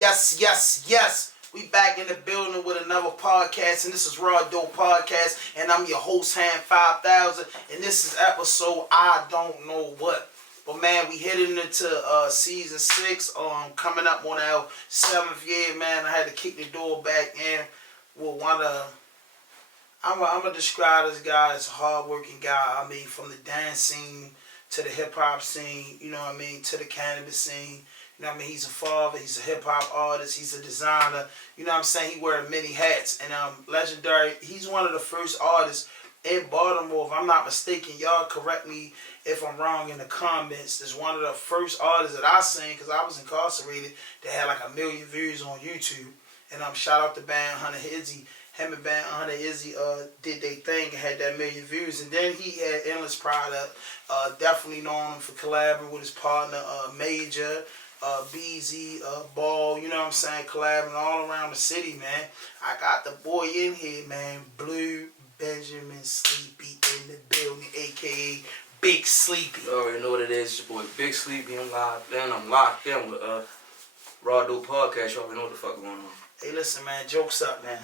Yes, yes, yes. We back in the building with another podcast, and this is RAWDOPE Podcast, and I'm your host, Ham 5000, and this is episode I Don't Know What. But man, we heading into season 6, coming up on our 7th year, man. I had to kick the door back in with one of, I'm gonna describe this guy as a hard-working guy. I mean, from the dance scene to the hip-hop scene, you know what I mean, to the cannabis scene. You know what I mean? He's a father, he's a hip-hop artist, he's a designer. You know what I'm saying? He wears many hats. And legendary, he's one of the first artists in Baltimore, if I'm not mistaken. Y'all correct me if I'm wrong in the comments. There's one of the first artists that I seen, because I was incarcerated, that had like 1 million views on YouTube. And shout out to Band Hunter Izzy. Him and Band Hunter Izzy did their thing and had that 1 million views. And then he had Endless Product. Definitely known him for collaborating with his partner, Major. BZ, Ball, you know what I'm saying, collabing all around the city, man. I got the boy in here, man, Blue Benjamin Sleepy in the building, aka Big Sleepy. You already know what it is, your boy Big Sleepy. I'm locked in with RAWDOPE Podcast. You already know what the fuck going on. Hey, listen, man, jokes up, man.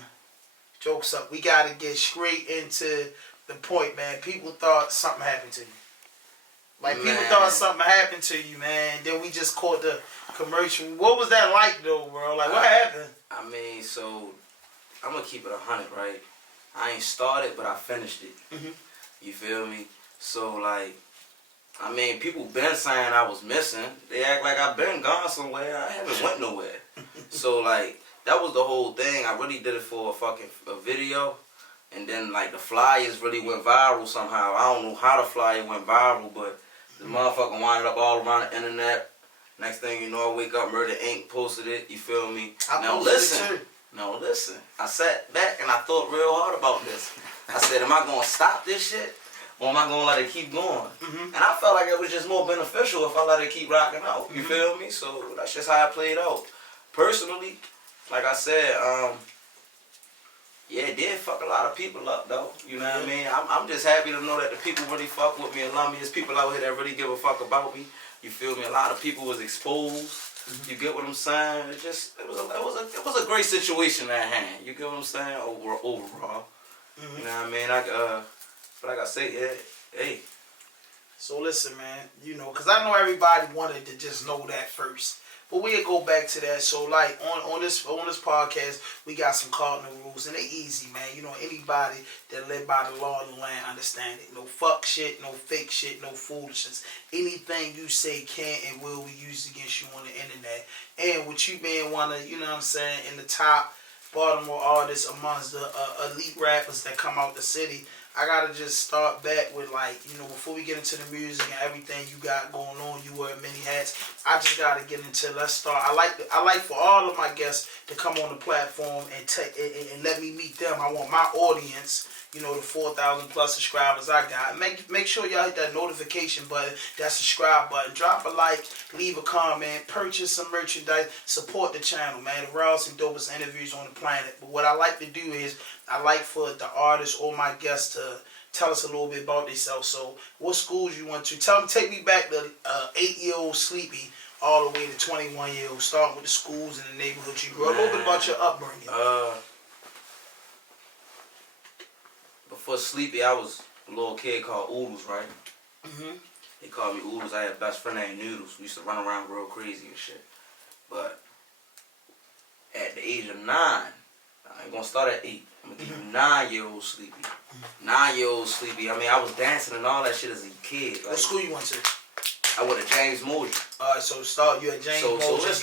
Jokes up. We gotta get straight into the point, man. People thought something happened to you. Like, people thought something happened to you, man. Then we just caught the commercial. What was that like, though, bro? Like, what happened? I mean, so, I'm going to keep it 100, right? I ain't started, but I finished it. Mm-hmm. You feel me? So, like, I mean, people been saying I was missing. They act like I've been gone somewhere. I haven't went nowhere. So, like, that was the whole thing. I really did it for a video. And then, like, the flyers really went viral somehow. I don't know how the flyer went viral, but the motherfucker winded up all around the internet. Next thing you know, I wake up, Murder Inc. posted it. You feel me? Now listen. I sat back and I thought real hard about this. I said, am I going to stop this shit? Or am I going to let it keep going? Mm-hmm. And I felt like it was just more beneficial if I let it keep rocking out. You feel me? So that's just how it played out. Personally, like I said, yeah, it did fuck a lot of people up, though. You know what I mean? I'm just happy to know that the people really fuck with me and love me. There's people out here that really give a fuck about me. You feel me? A lot of people was exposed. Mm-hmm. You get what I'm saying? It was a great situation at hand. You get what I'm saying? Overall. Mm-hmm. You know what I mean? But like I say, yeah, hey. So listen, man. You know, because I know everybody wanted to just know that first. But we'll go back to that. So, like, on this podcast, we got some cardinal rules, and they easy, man. You know, anybody that live by the law of the land understand it. No fuck shit, no fake shit, no foolishness. Anything you say can and will be used against you on the internet. And with you being one of, you know what I'm saying, in the top Baltimore artists amongst the elite rappers that come out the city, I gotta just start back with, like, you know, before we get into the music and everything you got going on, you wear many hats. I just gotta get into. Let's start. I like for all of my guests to come on the platform and let me meet them. I want my audience, you know, the 4,000 plus subscribers I got. Make sure y'all hit that notification button, that subscribe button. Drop a like, leave a comment, purchase some merchandise, support the channel, man. The rawest and dopest interviews on the planet. But what I like to do is, I like for the artists or my guests to tell us a little bit about themselves. So, what schools you went to? Take me back to 8-year-old Sleepy all the way to 21-year-old. Starting with the schools and the neighborhood you grew up. A little bit about your upbringing. Before Sleepy, I was a little kid called Oodles, right? Mm-hmm. They called me Oodles. I had a best friend named Noodles. We used to run around real crazy and shit. But at the age of 9, I ain't gonna start at 8. I'm gonna give you 9-year-old Sleepy. 9-year-old Sleepy. I mean, I was dancing and all that shit as a kid. Like, what school you went to? I went to James Mosier. Alright, so you at James Mosier.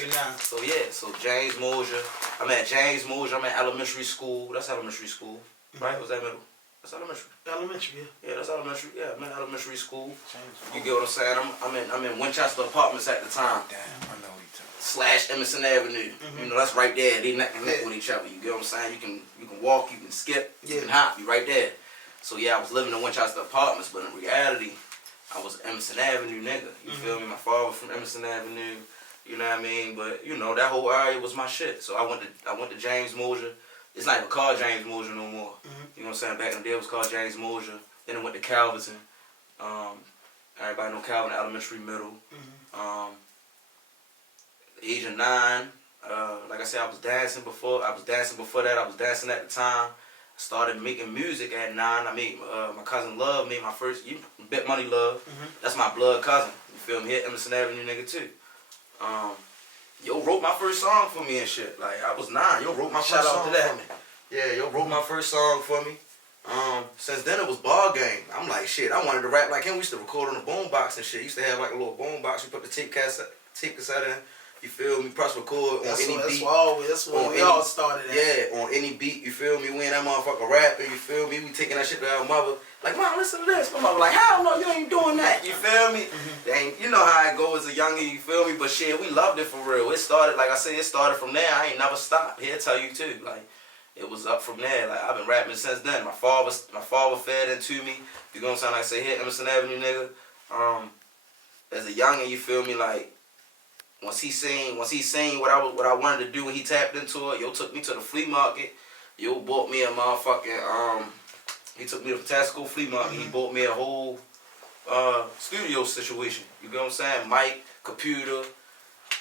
So James Mosier. I'm at James Mosier. I'm at elementary school. That's elementary school, right? Was that middle? That's elementary. Elementary, yeah. Yeah, that's elementary. Yeah, I'm in elementary school. You get what I'm saying? I'm in Winchester Apartments at the time. Damn, I know you talking. / Emerson Avenue. Mm-hmm. You know, that's right there. They neck and neck with each other. You get what I'm saying? You can walk, you can skip, you can hop. You right there. So yeah, I was living in Winchester Apartments, but in reality, I was Emerson Avenue nigga. You feel me? My father was from Emerson Avenue. You know what I mean? But you know, that whole area was my shit. So I went to James Mosier. It's not even called James Mosier no more. You know what I'm saying? Back in the day, it was called James Mosier. Then I went to Calverton. Everybody know Calvin Elementary Middle. Age of 9, Like I said, I was dancing before that. I was dancing at the time. I started making music at 9. I made my cousin Love made my first. You Bet Money Love. That's my blood cousin. You feel me? Hit Emerson Avenue nigga too. Yo wrote my first song for me and shit. Like I was 9. Yo wrote my first song for me. Yeah, yo wrote my first song for me. Since then it was ball game. I'm like shit. I wanted to rap like him. We used to record on the boombox and shit. Used to have like a little boombox. We put the tape cassette in. You feel me? Press record on any beat. That's what we all started at. Yeah, on any beat. You feel me? We in that motherfucker rapping. You feel me? We taking that shit to our mother. Like, mom, listen to this. My mother like, hell no, you ain't doing that. You feel me? And you know how it goes as a youngin'. You feel me? But shit, we loved it for real. It started, like I said, it started from there. I ain't never stopped. He'll tell you too. Like, it was up from there. Like I've been rapping since then. My father fed into me. You know what I'm saying? Like I say, hit Emerson Avenue, nigga. As a youngin', you feel me? Like once he seen what I wanted to do when he tapped into it, yo took me to the flea market. Yo bought me a motherfucking he took me to the Fantastical Flea Market. He bought me a whole studio situation. You know what I'm saying? Mic, computer, not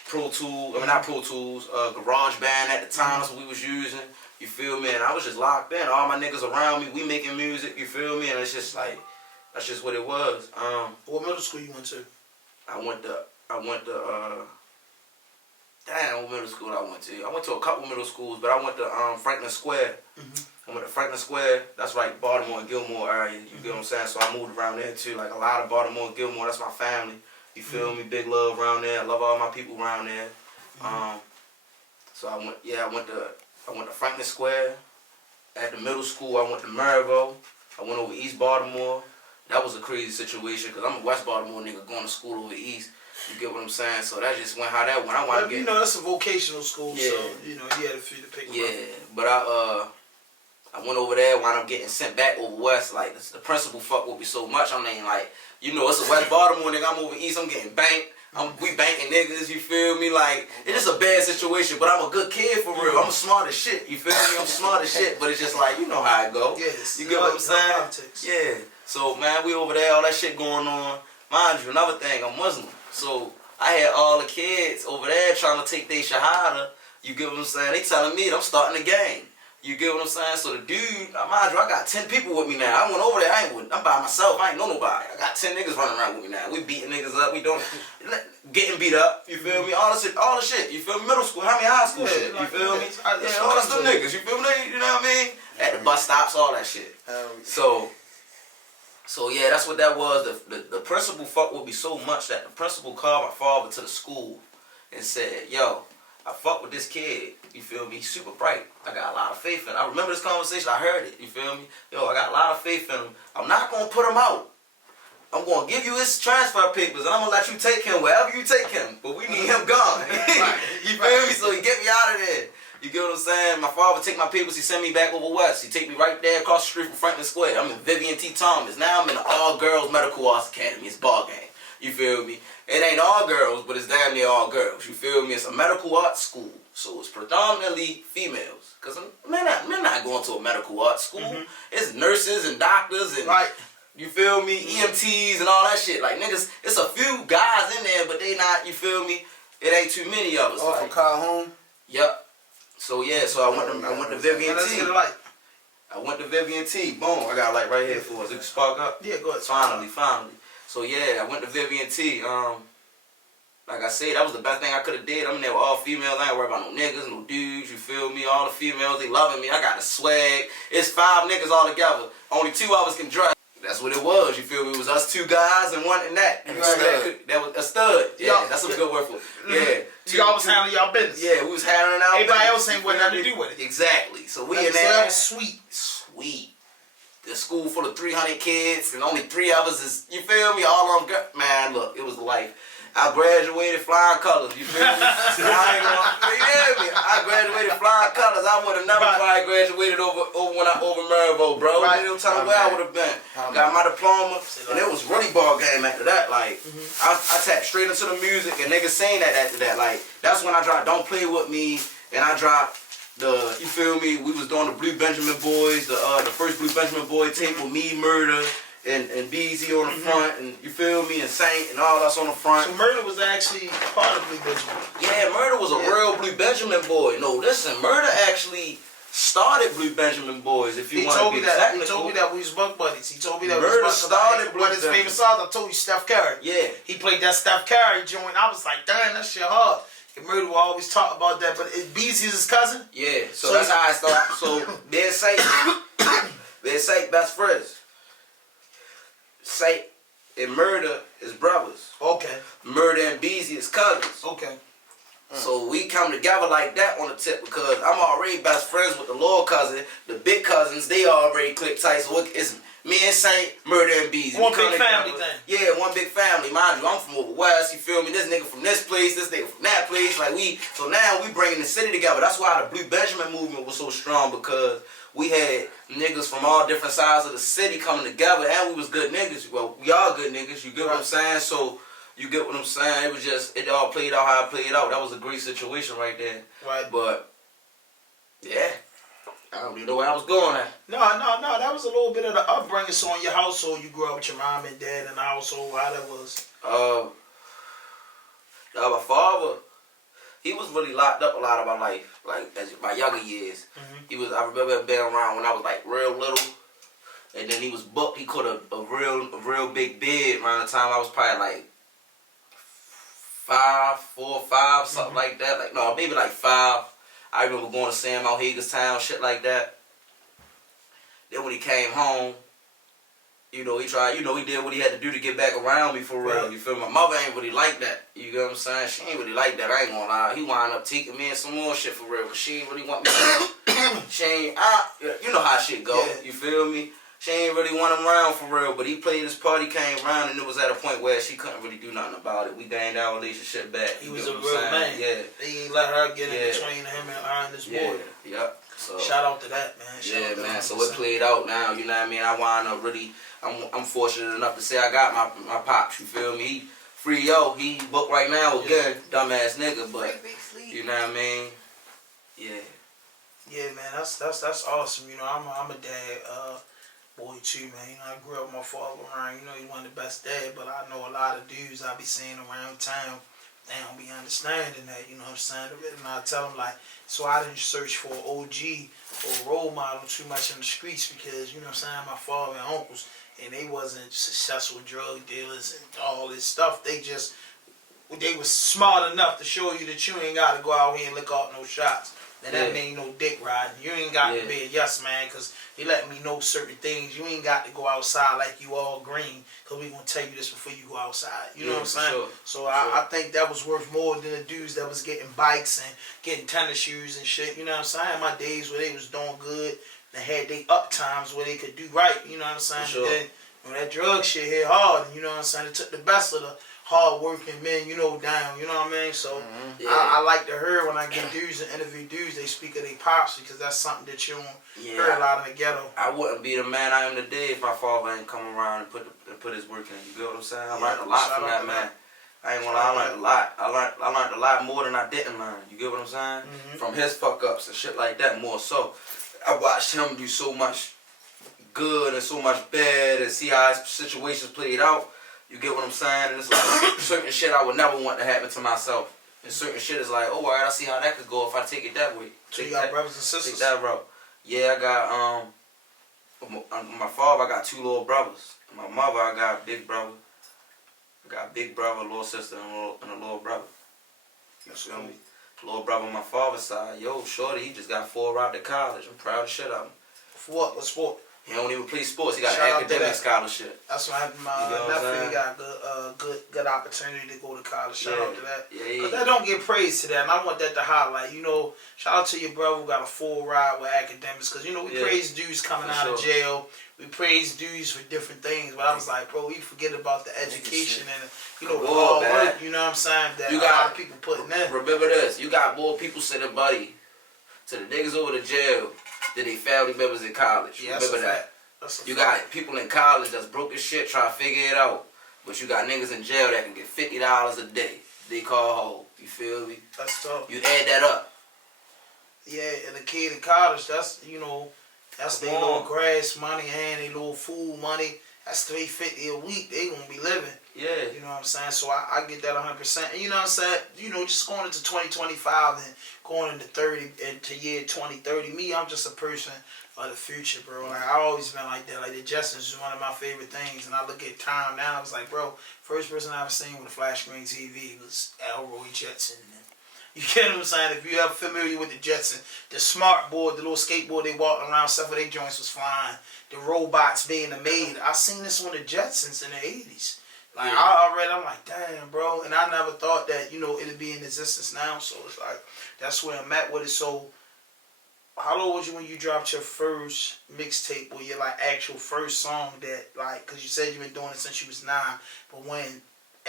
Pro Tools, GarageBand at the time. That's what we was using. You feel me? And I was just locked in. All my niggas around me, we making music. You feel me? And it's just like, that's just what it was. What middle school you went to? Damn, what middle school I went to? I went to a couple middle schools, but I went to Franklin Square. I went to Franklin Square. That's like Baltimore and Gilmore area. You get what I'm saying? So I moved around there too. Like a lot of Baltimore and Gilmore. That's my family. You feel me? Big love around there. I love all my people around there. So I went to Franklin Square. At the middle school, I went to Maryville. I went over East Baltimore. That was a crazy situation because I'm a West Baltimore nigga going to school over East. You get what I'm saying? So that just went how that went. I want to get. You know, that's a vocational school, so you know you had a few to pick. But I went over there, wound up getting sent back over West. Like the principal fuck with me so much. I mean, like you know, it's a West Baltimore nigga. I'm over East. I'm getting banked. We banking niggas. You feel me? Like it's just a bad situation. But I'm a good kid for real. I'm smart as shit. You feel me? I'm smart as shit. But it's just like you know how it go. Yes. You get what I'm saying? Politics. Yeah. So man, we over there. All that shit going on. Mind you, another thing. I'm Muslim. So I had all the kids over there trying to take their shahada. You get what I'm saying? They telling me that I'm starting the game. You get what I'm saying? So the dude, mind you, I got 10 people with me now. I went over there. I'm by myself. I ain't know nobody. I got 10 niggas running around with me now. We beating niggas up. We doing getting beat up. You feel me? All the shit. You feel me? Middle school. How many high school shit? You feel me? All that's them niggas. You feel me? You know what I mean? At the bus stops, all that shit. So yeah, that's what that was. The principal fucked with me so much that the principal called my father to the school and said, yo, I fuck with this kid. You feel me? He's super bright. I got a lot of faith in him. I remember this conversation. I heard it. You feel me? Yo, I got a lot of faith in him. I'm not going to put him out. I'm going to give you his transfer papers and I'm going to let you take him wherever you take him. But we need him gone. You feel me? So he get me out of there. You get what I'm saying? My father take my papers, he send me back over West. He take me right there across the street from Franklin Square. I'm in Vivian T. Thomas. Now I'm in the all-girls medical arts academy. It's ball game. You feel me? It ain't all girls, but it's damn near all girls. You feel me? It's a medical arts school. So it's predominantly females. Because men not going to a medical arts school. It's nurses and doctors and, you feel me? EMTs and all that shit. Like, niggas, it's a few guys in there, but they not, you feel me? It ain't too many of us. Oh, from Calhoun? Yep. So yeah, so I went to Vivian T. I went to Vivian T. Boom, I got a light right here for us. It can spark up? Yeah, go ahead. Finally. So yeah, I went to Vivian T. Like I said, that was the best thing I could have did. I'm in there with all females. I ain't worried about no niggas, no dudes, you feel me? All the females, they loving me. I got the swag. It's 5 niggas all together. Only 2 of us can dress. That's what it was, you feel me? It was us 2 guys and one and that. That was a stud. Yeah, that's a good word for it. Yeah. Y'all was handling y'all business. Yeah, we was handling our business. Everybody else ain't what nothing to do with it. Exactly. So we in there. So that was sweet. Sweet. The school full of 300 kids and only 3 of us is, you feel me? All of them, man, look, it was life. I graduated flying colors, you feel me? I graduated flying colors. I would have never probably graduated over Maryville, bro. You know where I would have been. Got my diploma, and it was really ball game after that. Like, I tapped straight into the music, and niggas saying that after that. Like, that's when I dropped Don't Play With Me, and I dropped you feel me? We was doing the Blue Benjamin Boys, the first Blue Benjamin Boy tape with Me, Murder, and BZ on the front, and you feel me, and Saint and all us on the front. So Murder was actually part of Blue Benjamin. Yeah, Murder was a real Blue Benjamin boy. No, listen, Murder actually started Blue Benjamin Boys. If you want to be technical. He told me that we was bug buddies. He told me that Murder we was started one of his famous songs. I told you Steph Curry. Yeah. He played that Steph Curry joint. I was like, damn, that shit hard. And Murder will always talk about that. But BZ is his cousin? Yeah. So that's how I started. So me and Saint best friends. Saint and Murder is brothers. Okay. Murder and Beezy is cousins. Okay. So we come together like that on the tip because I'm already best friends with the little cousin. The big cousins, they already click tight. So it's me and Saint, Murder and Beezy. One big family thing. Yeah, one big family. Mind you, I'm from over west, you feel me? This nigga from this place, this nigga from that place. So now we bringing the city together. That's why the Blue Benjamin movement was so strong because we had niggas from all different sides of the city coming together and we was good niggas. Well, we all good niggas, you get what I'm saying? So you get what I'm saying? It was just, it all played out how it played out. That was a great situation right there. Right. But, yeah. I don't even know where I was going at. No. That was a little bit of the upbringing. So in your household, you grew up with your mom and dad in the household. How that was? My father, he was really locked up a lot of my life. Like, as my younger years. Mm-hmm. I remember being around when I was like real little. And then he was booked. He caught a real big bid around the time I was probably like 4 or 5, something like that. Like, no, maybe like 5. I remember going to Sam out Hagerstown, shit like that. Then when he came home, he tried, he did what he had to do to get back around me for real. Right. You feel me? My mother ain't really like that. You get what I'm saying? She ain't really like that. I ain't gonna lie. He wound up taking me in some more shit for real, but she ain't really want me to. She ain't, you know how shit go. Yeah. You feel me? She ain't really want him around for real, but he played his part, he came around, and it was at a point where she couldn't really do nothing about it. We gained our relationship back. He was a real man. Yeah. He ain't let her get in between him and her and this boy. Yeah. So, shout out to that, man. Man. So it played out now, you know what I mean? I wound up really, I'm fortunate enough to say I got my pops, you feel me? He free, he booked right now again, dumbass nigga, but, you know what I mean? Yeah. Yeah, man, that's awesome. I'm a dad, boy too, man. I grew up with my father around. He wasn't the best dad, but I know a lot of dudes I be seeing around town. They don't be understanding that, you know what I'm saying? And I tell them so I didn't search for an OG or a role model too much in the streets because, you know what I'm saying, my father and uncles, and they wasn't successful drug dealers and all this stuff. They was smart enough to show you that you ain't got to go out here and lick out no shots. And that mean no dick riding. You ain't got to be a yes man because they let me know certain things. You ain't got to go outside like you all green because we going to tell you this before you go outside. You know what I'm saying? Sure. So I think that was worth more than the dudes that was getting bikes and getting tennis shoes and shit. You know what I'm saying? My days where they was doing good, they had they up times where they could do right. You know what I'm saying? Sure. And then when that drug shit hit hard, you know what I'm saying? It took the best of the hard-working men, down, you know what I mean? So, I like to hear when I get dudes and interview dudes, they speak of their pops because that's something that you don't hear a lot in the ghetto. I wouldn't be the man I am today if my father ain't come around and put his work in. You get what I'm saying? I learned a lot from that man. I ain't gonna lie, I learned a lot. I learned a lot more than I didn't learn. You get what I'm saying? From his fuck-ups and shit like that more so. I watched him do so much good and so much bad and see how his situations played out. You get what I'm saying? And it's like certain shit I would never want to happen to myself. And certain shit is like, oh, alright, I see how that could go if I take it that way. So you got brothers and sisters? Take that route. Yeah, I got, my father, I got 2 little brothers. My mother, I got a big brother. I got a big brother, a little sister, and a little brother. You feel me? Little brother on my father's side. Yo, shorty, he just got 4 out to college. I'm proud of shit of him. For what? What sport? He don't even play sports. He got an academic scholarship. That's what happened. My nephew, he got a good opportunity to go to college. Shout out to that. Because that don't get praise to that, and I want that to highlight. Shout out to your brother who got a full ride with academics. Because, we praise dudes coming out of jail. We praise dudes for different things. But I was like, bro, we forget about the education and, the hard work, you know what I'm saying, that a lot of people putting in. Remember this. You got more people sitting, buddy, to the niggas over to jail than they family members in college. Yeah, remember that. You got people in college that's broke as shit trying to figure it out. But you got niggas in jail that can get $50 a day. They call home. You feel me? That's tough. You add that up. Yeah, and the kid in college, that's their little grass money and their little food money. that's $350 a week. They gonna be living. Yeah. You know what I'm saying? So I get that 100%. And you know what I'm saying? You know, just going into 2025 and going into 30 into year 2030. Me, I'm just a person of the future, bro. Like I always been like that. Like the Jetsons is one of my favorite things. And I look at time now, I was like, bro, first person I ever seen with a flat screen TV was Elroy Jetson. You get what I'm saying? If you ever familiar with the Jetson, the smart board, the little skateboard they walking around, stuff where their joints was flying, the robots being made. I seen this on the Jetsons in the 80s. Like, I'm like, damn, bro. And I never thought that, you know, it'd be in existence now. So it's like, that's where I'm at with it. So, how old was you when you dropped your first mixtape or your, like, actual first song that, like, because you said you've been doing it since you was 9, but when,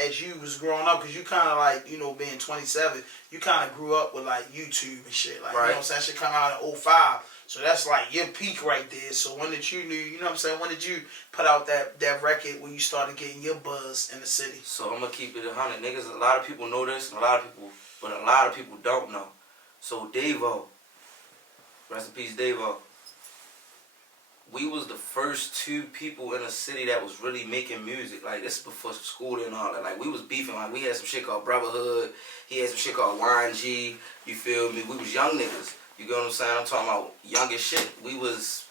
as you was growing up, because you kind of, like, you know, being 27, you kind of grew up with, like, YouTube and shit. Like, you know what I'm saying? Shit come out in 05. So that's like your peak right there. So when did you know what I'm saying? When did you put out that record when you started getting your buzz in the city? So I'm gonna keep it 100, niggas. A lot of people know this, but a lot of people don't know. So Davo, rest in peace, Davo. We was the first 2 people in the city that was really making music. Like this is before school and all that. Like we was beefing. Like we had some shit called Brotherhood. He had some shit called YNG. You feel me? We was young niggas. You get what I'm saying? I'm talking about young as shit. We was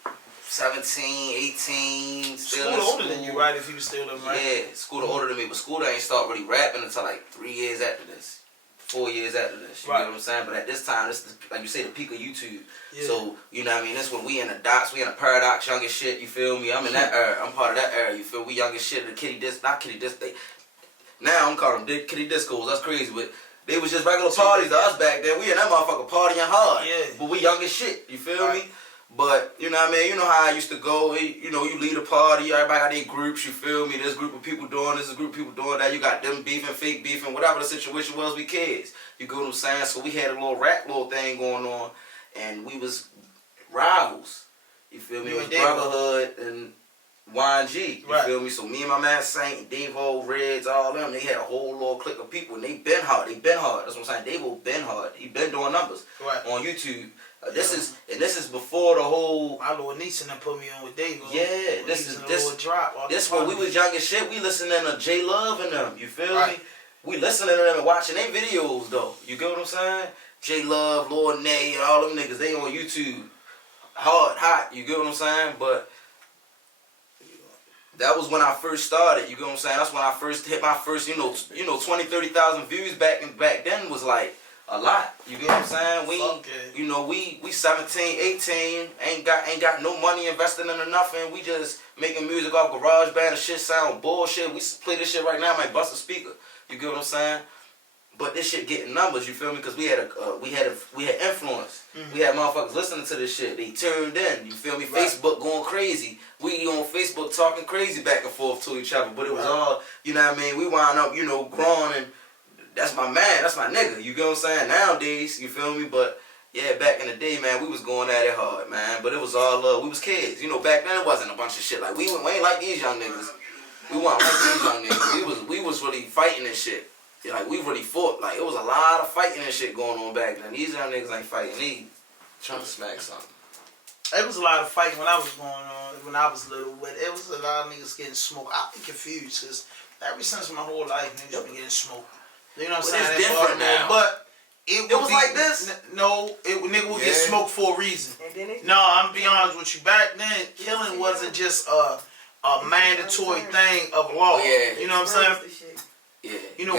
17, 18, still school older than you, right? If you was still living, right? Yeah, school older than me, but school ain't start really rapping until like 3 years after this, 4 years after this. You get what I'm saying? But at this time, this is like you say, the peak of YouTube. Yeah. So you know what I mean? This when we in the dots, we in the paradox, young as shit. You feel me? I'm in that era. I'm part of that era. You feel we young as shit. The kitty disc, not kitty disc. Now I'm calling them kitty discos. That's crazy, but. They was just regular parties to us back then. We in that motherfucker partying hard. Yeah. But we young as shit. You feel me? But, you know what I mean? You know how I used to go. You know, you lead a party. Everybody got their groups. You feel me? This group of people doing this. This group of people doing that. You got them beefing, fake beefing, whatever the situation was, we kids. You get what I'm saying? So we had a little rap little thing going on. And we was rivals. You feel me? It was Brotherhood and YG, you feel me? So me and my man Saint, Devo, Reds, all them, they had a whole little clique of people, and they been hard. That's what I'm saying. Devo been hard. He been doing numbers on YouTube. This is before the whole. My little niece and them put me on with Devo. Yeah, this when we was young as shit. We listening to J Love and them. You feel me? We listening to them and watching their videos though. You get what I'm saying? J Love, Lord Nay, all them niggas, they on YouTube, hot. You get what I'm saying? But. That was when I first started, you get what I'm saying? That's when I first hit my first, 20, 30,000 views back then was like a lot. You get what I'm saying? We 17, 18, ain't got no money invested into nothing. We just making music off GarageBand and shit sound bullshit. We play this shit right now, I might bust a speaker. You get what I'm saying? But this shit getting numbers, you feel me? Because we had influence. Mm-hmm. We had motherfuckers listening to this shit. They tuned in, you feel me? Facebook going crazy. We on Facebook talking crazy back and forth to each other. But it was all, you know what I mean? We wound up, growing, and that's my man, that's my nigga. You get what I'm saying? Nowadays, you feel me? But yeah, back in the day, man, we was going at it hard, man. But it was all love. We was kids. Back then it wasn't a bunch of shit. Like we ain't like these young niggas. We weren't like these young niggas. We was really fighting this shit. Like, we really fought. Like, it was a lot of fighting and shit going on back then. These young niggas ain't fighting. They trying to smack something. It was a lot of fighting when I was going on, when I was little. But it was a lot of niggas getting smoked. I be confused, because ever since my whole life, niggas been getting smoked. You know what I'm saying? It's different now. But it was like this? No, nigga would get smoked for a reason. No, I'm be honest with you. Back then, killing wasn't just a mandatory thing of law. You know what I'm saying? Yeah. Killing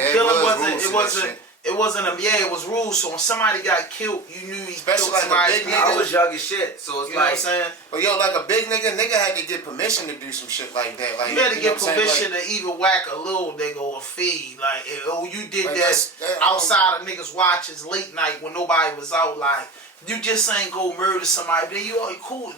it was rules. So when somebody got killed, you knew he killed somebody. Big nigga. I was young as shit, so it's you know what I'm saying? But like a big nigga had to get permission to do some shit like that. Like, you had to get permission to even whack a little nigga or feed. Like, you did that outside of niggas' watches late night when nobody was out. Like, you just ain't go murder somebody. But then you all cool.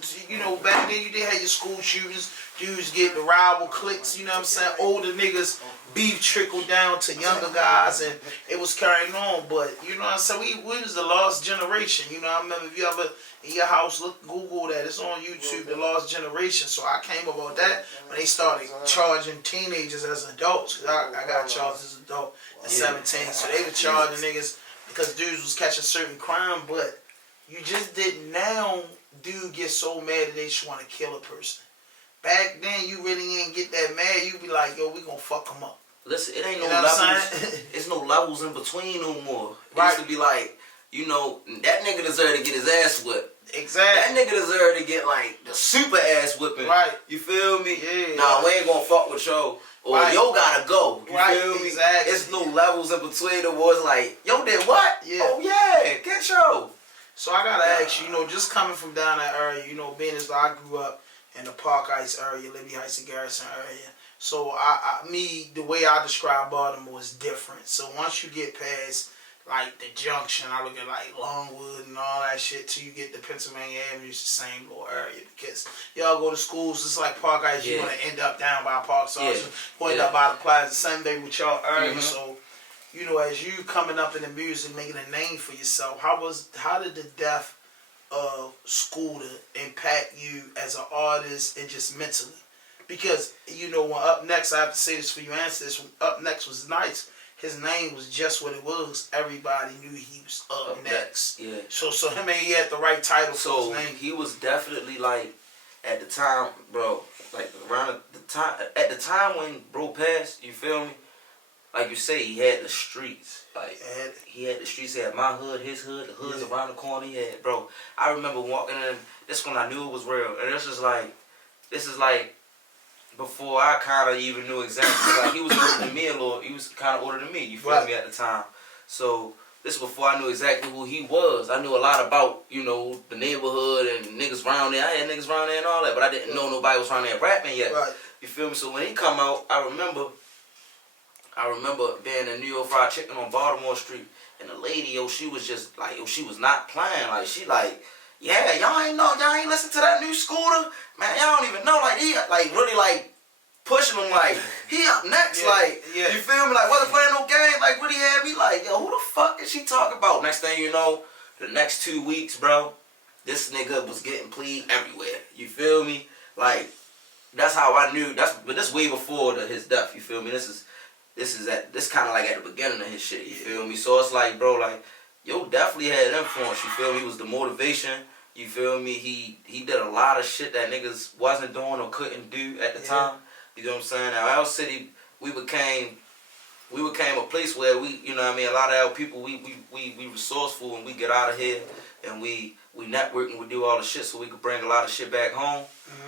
Back then you did have your school shootings. Dudes get the rival cliques. You know what I'm saying? Older niggas. Beef trickled down to younger guys, and it was carrying on. But you know what I'm saying? We was the lost generation. I remember if you ever in your house Google that, it's on YouTube, the lost generation. So I came about that when they started charging teenagers as adults. Cause I got charged as an adult at 17, so they were charging niggas because dudes was catching certain crime. But you just didn't now. Dude gets so mad that they just want to kill a person. back then you really ain't get that mad. You be like, yo, we gonna fuck him up. Listen, it ain't no You know what I'm levels. saying? It's no levels in between no more. It Right. used to be like, you know, that nigga deserved to get his ass whipped. Exactly. That nigga deserved to get like the super ass whipping. Right. You feel me? Yeah. Nah, we ain't gonna fuck with yo. Or Right. yo gotta go. You Right, feel me? exactly. It's no levels in between. It was like, yo did what? Yeah. Oh yeah, get yo. So I gotta ask you, you know, just coming from down that area, you know, being as though I grew up in the Park Heights area, Liberty Heights and Garrison area. So the way I describe Baltimore is different. So once you get past like the junction, I look at like Longwood and all that shit till you get to Pennsylvania Avenue, it's the same little area because y'all go to schools, it's like Park Heights, you're gonna end up down by Park Sergeant, end up by the plaza, same day with y'all area. So, you know, as you coming up in the music, making a name for yourself, how did the death of Scooter impact you as an artist and just mentally? Because, you know, when Up Next, I have to say this for you, answer this, when Up Next was nice, his name was just what it was. Everybody knew he was Up Next. Yeah. So I mean, he had the right title So for his name. he was definitely like, at the time, bro, like around the time, at the time when bro passed, you feel me? Like you say, he had the streets. Like, he had the streets. He had my hood, his hood, the hoods around the corner. He had, bro. I remember walking in. This when I knew it was real. And this is like before I kind of even knew exactly. Like, he was older than me a little. He was kind of older than me. You feel me at the time. So this is before I knew exactly who he was. I knew a lot about, you know, the neighborhood and niggas around there. I had niggas around there and all that, but I didn't know nobody was around there rapping yet. Right. You feel me? So when he come out, I remember being in New York Fried Chicken on Baltimore Street, and the lady, yo, she was just like, yo, she was not playing. Like, she like, yeah, y'all ain't listen to that new Scooter? Man, y'all don't even know. Like, he, like, really, like, pushing him, like, he up next, you feel me? Like, wasn't playing no game. Like, what he had me like, yo, who the fuck is she talking about? Next thing you know, the next 2 weeks, bro, this nigga was getting played everywhere. You feel me? Like, that's how I knew. But this way before his death. You feel me? This kind of like at the beginning of his shit. You feel me? So it's like, bro, like, yo, definitely had influence. You feel me? He was the motivation. You feel me? He did a lot of shit that niggas wasn't doing or couldn't do at the time. You know what I'm saying? Now, our city, we became a place where we, you know what I mean, a lot of our people, we resourceful and we get out of here and we network and we do all the shit so we could bring a lot of shit back home.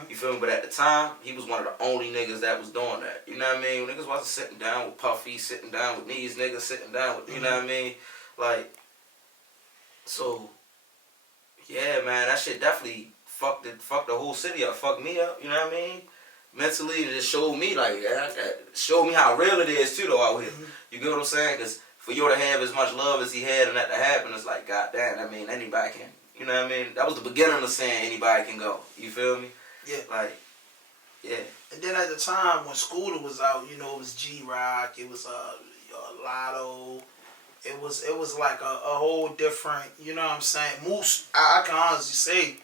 You feel me? But at the time, he was one of the only niggas that was doing that. You know what I mean? Niggas wasn't sitting down with Puffy, sitting down with these niggas, sitting down with, you know what I mean? Like, so, yeah, man, that shit definitely fucked the whole city up, fucked me up, you know what I mean? Mentally, it just showed me, like, showed me how real it is, too, though, out here. You get what I'm saying? Because for you to have as much love as he had and that to happen, it's like, goddamn, I mean, anybody can, you know what I mean? That was the beginning of saying anybody can go. You feel me? Yeah. Like, yeah. And then at the time when Scooter was out, you know, it was G-Rock, it was Lotto, it was like a whole different, you know what I'm saying? Moose, I can honestly say,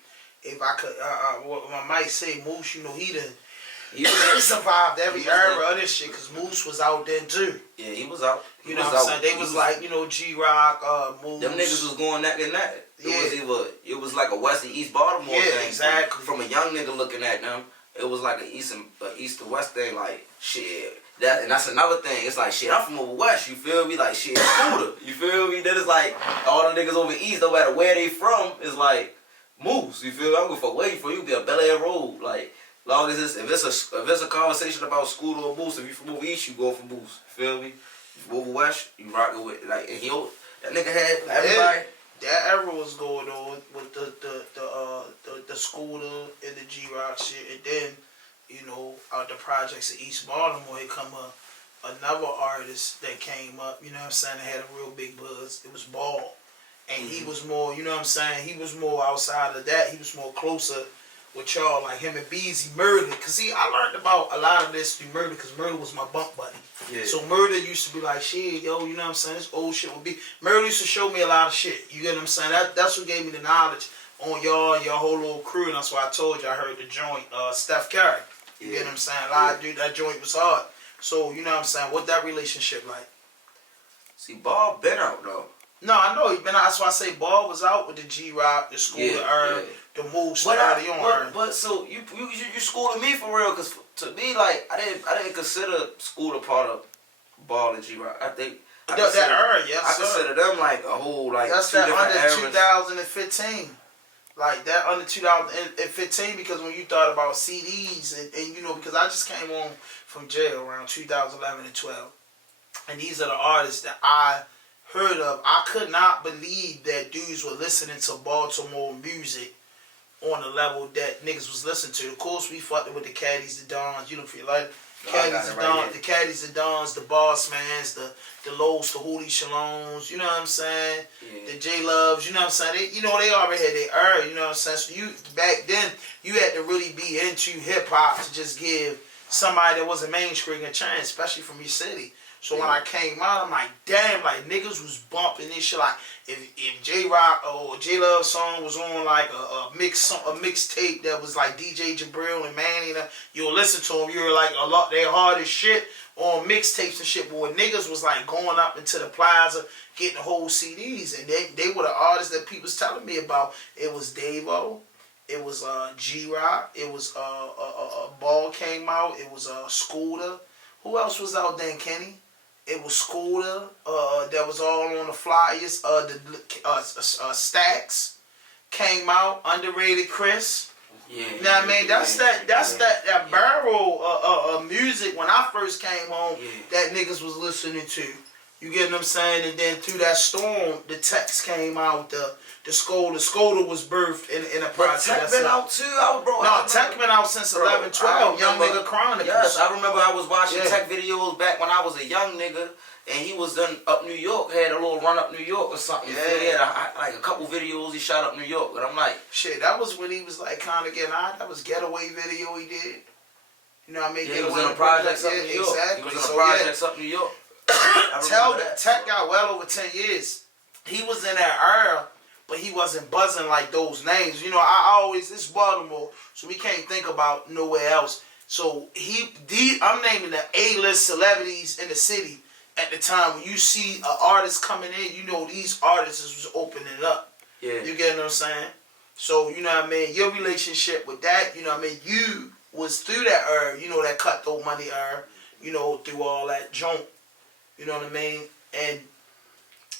if I could, I might say Moose, you know, he survived every era of this shit because Moose was out then too. Yeah, he was out. You know what I'm saying? They was like, you know, G-Rock, Moose. Them niggas was going neck and neck. It was like a West and East Baltimore thing. Yeah, exactly. From a young nigga looking at them, it was like a East to West thing. Like, shit. And that's another thing. It's like, shit, I'm from over West. You feel me? Like, shit, Scooter. You feel me? Then it's like, all the niggas over East, no matter where they from, is like, Moose. You feel me? I'm going for wait for you. Be a Bel Air Road. Like, long as if it's a conversation about Scooter or Moose, if you from over East, you go for Moose. You feel me? If you over West, you rock it with, like, and that nigga had everybody. That era was going on with the Scooter and the G-Rock shit, and then, you know, out the projects of East Baltimore, here come another artist that came up, you know what I'm saying, that had a real big buzz. It was Ball. And he was more, you know what I'm saying, he was more outside of that. He was more closer with y'all, like him and Beezy, Murder. Because, see, I learned about a lot of this through Murder because Murder was my bunk buddy. Yeah. So Murder used to be like, shit, yo, you know what I'm saying, this old shit would be. Murder used to show me a lot of shit. You get what I'm saying? That's what gave me the knowledge on y'all and your whole little crew. And that's why I told you I heard the joint, Steph Curry. You get what I'm saying? A lot of dude, that joint was hard. So, you know what I'm saying? What that relationship like? See, Ball been out, though. No, I know. That's why I say Ball was out with the G-Rock, the School of Herb, the moves early on. But so you schooling me for real? Cause to me, like I didn't consider School a part of Ball and G-Rock. I think I consider them like a whole like that's two that different under eras. 2015. Like that under 2015 because when you thought about CDs and you know because I just came home from jail around 2011 and 12, and these are the artists that I heard of. I could not believe that dudes were listening to Baltimore music on the level that niggas was listening to. Of course, we fucked it with the Caddies, the Dons, you know, feel like Caddies, the Dons, the Caddies, the Dons, the Boss Mans, the Lows, the Hootie Shaloms, you know what I'm saying? Yeah. The J Loves, you know what I'm saying? They, you know, they already had their you know what I'm saying? So you back then you had to really be into hip hop to just give somebody that wasn't mainstream a chance, especially from your city. So when I came out, I'm like, damn, like niggas was bumping this shit. Like if J Rock or J Love song was on like a mixtape that was like DJ Jabril and Manny, you'll listen to them. You're like a lot. They hard as shit on mixtapes and shit. But when niggas was like going up into the plaza getting the whole CDs, and they were the artists that people was telling me about. It was Davo. It was G Rock. It was Ball came out. It was Scooter. Who else was out then, Kenny? It was Scooter, that was all on the flyers. Stacks came out. Underrated Chris. Yeah. You know what I mean? That's that barrel of music when I first came home that niggas was listening to. You get what I'm saying? And then through that storm, the Tex came out. The Skoda was birthed in a process. But Tech been out too. Tech been out since 11, 12. Young Nigga Chronicles. Yes, I remember I was watching Tech videos back when I was a young nigga, and he was done up New York. Had a little run up New York or something. Yeah, he had like a couple videos he shot up New York, but I'm like, shit. That was when he was like kind of getting out. That was Getaway video he did. You know what I mean? Yeah, he was in the projects up New York. Exactly. He was in the projects up New York. Tell that Tech got well over 10 years. He was in that era. But he wasn't buzzing like those names. You know, it's Baltimore, so we can't think about nowhere else. So I'm naming the A-list celebrities in the city at the time. When you see an artist coming in, you know these artists was opening up. Yeah. You get what I'm saying? So, you know what I mean? Your relationship with that, you know what I mean? You was through that era, you know, that cutthroat money era, you know, through all that junk. You know what I mean? And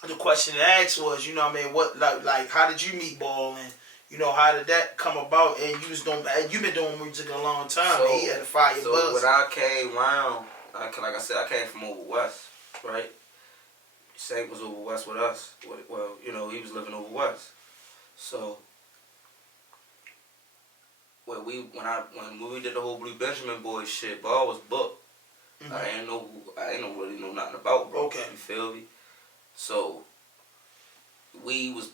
the question to ask was, you know what I mean, what like how did you meet Ball, and you know how did that come about? And you've been doing music a long time. So, and he had a fire buzz. So when I came around, like I said, I came from over west, right? Sank was over west with us. Well, you know, he was living over west. So when we did the whole Blue Benjamin Boys shit, Ball was booked. Mm-hmm. I ain't really know nothing about, bro. Okay. You feel me? So we was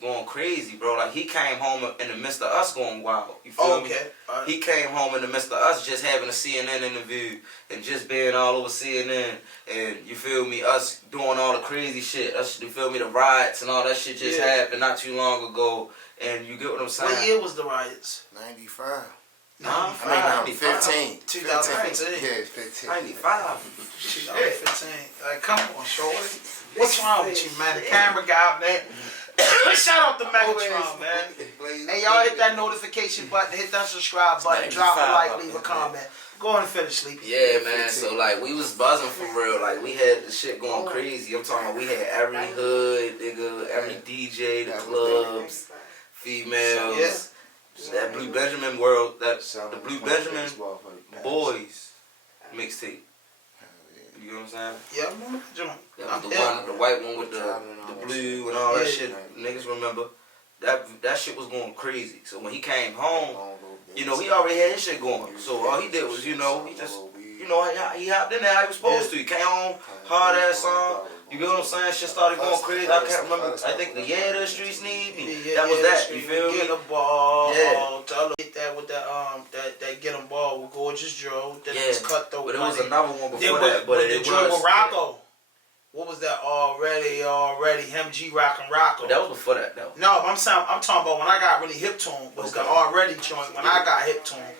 going crazy, bro. Like he came home in the midst of us going wild. You feel me? Right. He came home in the midst of us just having a CNN interview and just being all over CNN, and you feel me? Us doing all the crazy shit. Us, you feel me? The riots and all that shit just happened not too long ago. And you get what I'm saying? What year was the riots? 95. 15. 2015. Yeah, 15. 95. 2015. Like, come on, shorty. What's wrong with you, man? The camera guy out there. Shout out to Megatron, man. Hey, y'all hit that notification button, hit that subscribe button, drop a like, leave a comment. Go on and finish, Sleepy. Yeah, man. So, like, we was buzzing for real. Like, we had the shit going crazy. I'm talking about we had every hood, nigga, every DJ, the clubs, females. Yeah. That Blue Benjamin world, the Blue Benjamin Boys mixtape. You know what I'm saying? Yeah, I remember that joint. That was the white one with the blue and all that shit. Niggas remember. That shit was going crazy. So when he came home, you know, he already had his shit going. So all he did was, you know, he just, you know, he hopped in there how he was supposed to. He came home, hard ass song. You get what I'm saying? Shit started going crazy. I can't remember. I think the Yeah, the Streets Need Me. That was that. You feel me? Get a ball. Yeah. Tell him hit that with that get him ball with Gorgeous Joe. That was Cutthroat. But it was another one before that. But it was with Rocco. What was that? Already him, G Rock and Rocco. That was before that though. No, I'm talking about when I got really hip to him was the Already joint. When I got hip to him,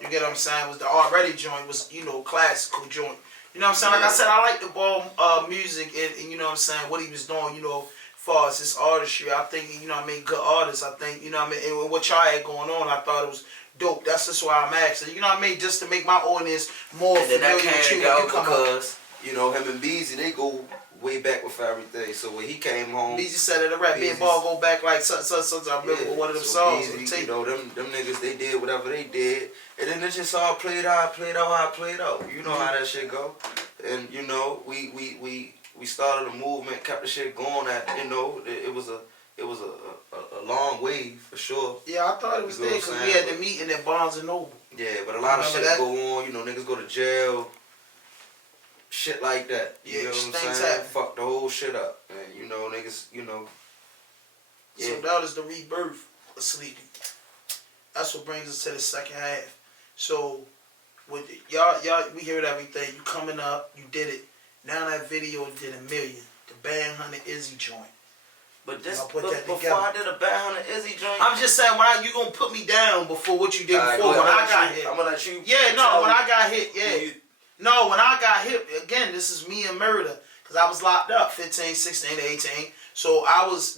you get what I'm saying? Was the Already joint was, you know, classical joint. You know what I'm saying? Like I said, I like the ball music and you know what I'm saying, what he was doing, you know, as far as his artistry. I think, you know what I mean, good artists. I think, you know what I mean, and what y'all had going on, I thought it was dope. That's just why I'm asking. You know what I mean? Just to make my audience more and then familiar that with came you when you out come because, you know, him and Beezy, they go way back with everything. So when he came home, Beezy said it, the rap being ball go back like such. I remember one of them songs. Beezy, you know, them niggas, they did whatever they did, and then it just all played out. You know how that shit go, and you know we started a movement, kept the shit going. At you know it was a long way for sure. Yeah, I thought it was there because we had the meeting at Barnes and Noble. Yeah, but a lot of shit go on. You know, niggas go to jail. Shit like that. You know what I'm saying? Fuck the whole shit up. And you know, niggas, you know. Yeah. So that is the rebirth of Sleepy. That's what brings us to the second half. So with y'all, we heard everything. You coming up, you did it. Now that video did $1 million. The Band Hunter Izzy joint. But this before I did a Band Hunter Izzy joint. I'm just saying, why you gonna put me down before what you did before when I got hit? I'm gonna let you. Yeah, no, when I got hit, yeah. No, when I got hit, again, this is me and Murder. Because I was locked up, 15, 16, 18. So